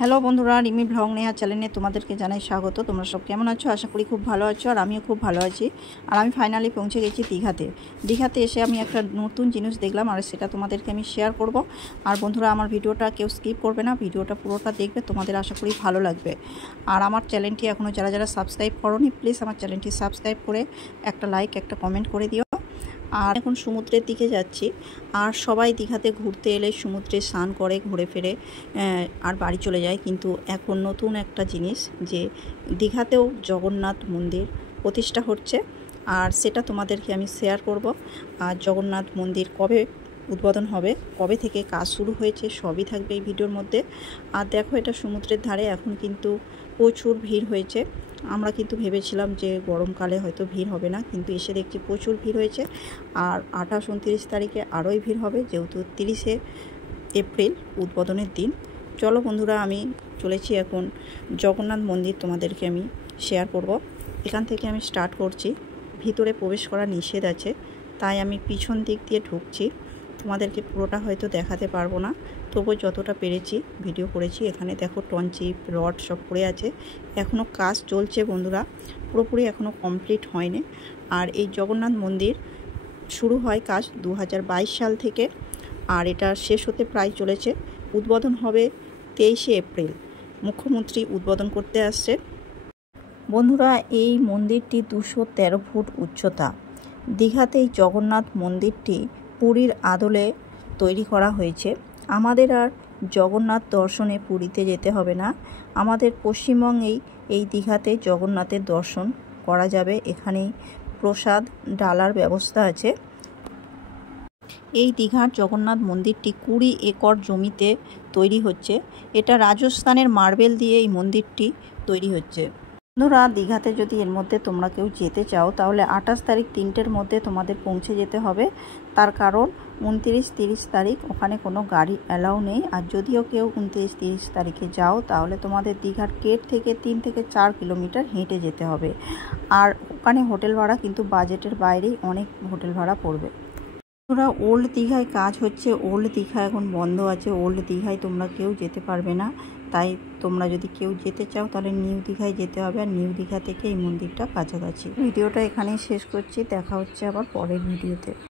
Hello বন্ধুরা, Rimi blog Neha চ্যানেলে তোমাদেরকে জানাই স্বাগত। তোমরা সব কেমন আছো? আশা করি খুব ভালো আছো, আর আমিও খুব ভালো আছি। আর আমি ফাইনালি পৌঁছে গেছি দীঘাতে এসে আমি একটা নতুন জিনিস দেখলাম, আর সেটা তোমাদেরকে আমি শেয়ার করব। আর বন্ধুরা, আমার ভিডিওটা কেউ স্কিপ করবে না, ভিডিওটা পুরোটা দেখবে, তোমাদের আশা করি ভালো লাগবে। আর আমার চ্যানেলটি এখনও যারা সাবস্ক্রাইব করোনি, প্লিজ আমার চ্যানেলটি সাবস্ক্রাইব করে একটা লাইক একটা কমেন্ট করে দিও। আর এখন সমুদ্রের দিকে যাচ্ছি। আর সবাই দীঘাতে ঘুরতে এলে সমুদ্রে স্নান করে ঘুরে ফিরে আর বাড়ি চলে যায়, কিন্তু এখন নতুন একটা জিনিস যে দীঘাতেও জগন্নাথ মন্দির প্রতিষ্ঠা হচ্ছে, আর সেটা তোমাদেরকে আমি শেয়ার করব। আর জগন্নাথ মন্দির কবে উদ্বোধন হবে, কবে থেকে কাজ শুরু হয়েছে, সবই থাকবে এই ভিডিওর মধ্যে। আর দেখো, এটা সমুদ্রের ধারে, এখন কিন্তু প্রচুর ভিড় হয়েছে। আমরা কিন্তু ভেবেছিলাম যে গরমকালে হয়তো ভিড় হবে না, কিন্তু এসে দেখছি প্রচুর ভিড় হয়েছে। আর 28-29 তারিখে আরোই ভিড় হবে, যেহেতু 30শে এপ্রিল উদ্বোধনের দিন। চলো বন্ধুরা, আমি চলেছি এখন জগন্নাথ মন্দির, তোমাদেরকে আমি শেয়ার করব। এখান থেকে আমি স্টার্ট করছি। ভিতরে প্রবেশ করা নিষেধ আছে, তাই আমি পিছন দিক দিয়ে ঢুকছি। তোমাদেরকে পুরোটা হয়তো দেখাতে পারবো না, তবু যতটা পেরেছি ভিডিও করেছি। এখানে দেখো টনচিপ রড সব পড়ে আছে, এখনও কাজ চলছে বন্ধুরা, পুরোপুরি এখনও কমপ্লিট হয়নি। আর এই জগন্নাথ মন্দির শুরু হয় কাজ 2022 সাল থেকে, আর এটা শেষ হতে প্রায় চলেছে। উদ্বোধন হবে 23শে এপ্রিল, মুখ্যমন্ত্রী উদ্বোধন করতে আসছে। বন্ধুরা, এই মন্দিরটি 213 ফুট উচ্চতা। দীঘাতে এই জগন্নাথ মন্দিরটি পুরীর আদলে তৈরি করা হয়েছে। আমাদের আর জগন্নাথ দর্শনে পুরীতে যেতে হবে না, আমাদের পশ্চিমবঙ্গেই এই দীঘাতে জগন্নাথের দর্শন করা যাবে। এখানেই প্রসাদ ডালার ব্যবস্থা আছে। এই দীঘার জগন্নাথ মন্দিরটি 20 একর জমিতে তৈরি হচ্ছে। এটা রাজস্থানের মার্বেল দিয়ে এই মন্দিরটি তৈরি হচ্ছে। বন্ধুরা, দীঘাতে যদি এর মধ্যে তোমরা কেউ যেতে চাও, তাহলে 28 তারিখ 3টের মধ্যে তোমাদের পৌঁছে যেতে হবে। তার কারণ 29-30 তারিখ ওখানে কোনো গাড়ি অ্যালাউ নেই। আর যদিও কেউ 29-30 তারিখে যাও, তাহলে তোমাদের দীঘার গেট থেকে 3 থেকে 4 কিলোমিটার হেঁটে যেতে হবে। আর ওখানে হোটেল ভাড়া কিন্তু বাজেটের বাইরেই অনেক হোটেল ভাড়া পড়বে। তোমরা ওল্ড দীঘায় কাজ হচ্ছে, ওল্ড দীঘা এখন বন্ধ আছে, ওল্ড দীঘায় তোমরা কেউ যেতে পারবে না। তাই তোমরা যদি কেউ যেতে চাও, তাহলে নিউ দীঘায় যেতে হবে। আর নিউ দীঘা থেকে এই মন্দিরটা কাছাকাছি। ভিডিওটা এখানেই শেষ করছি, দেখা হচ্ছে আবার পরের ভিডিওতে।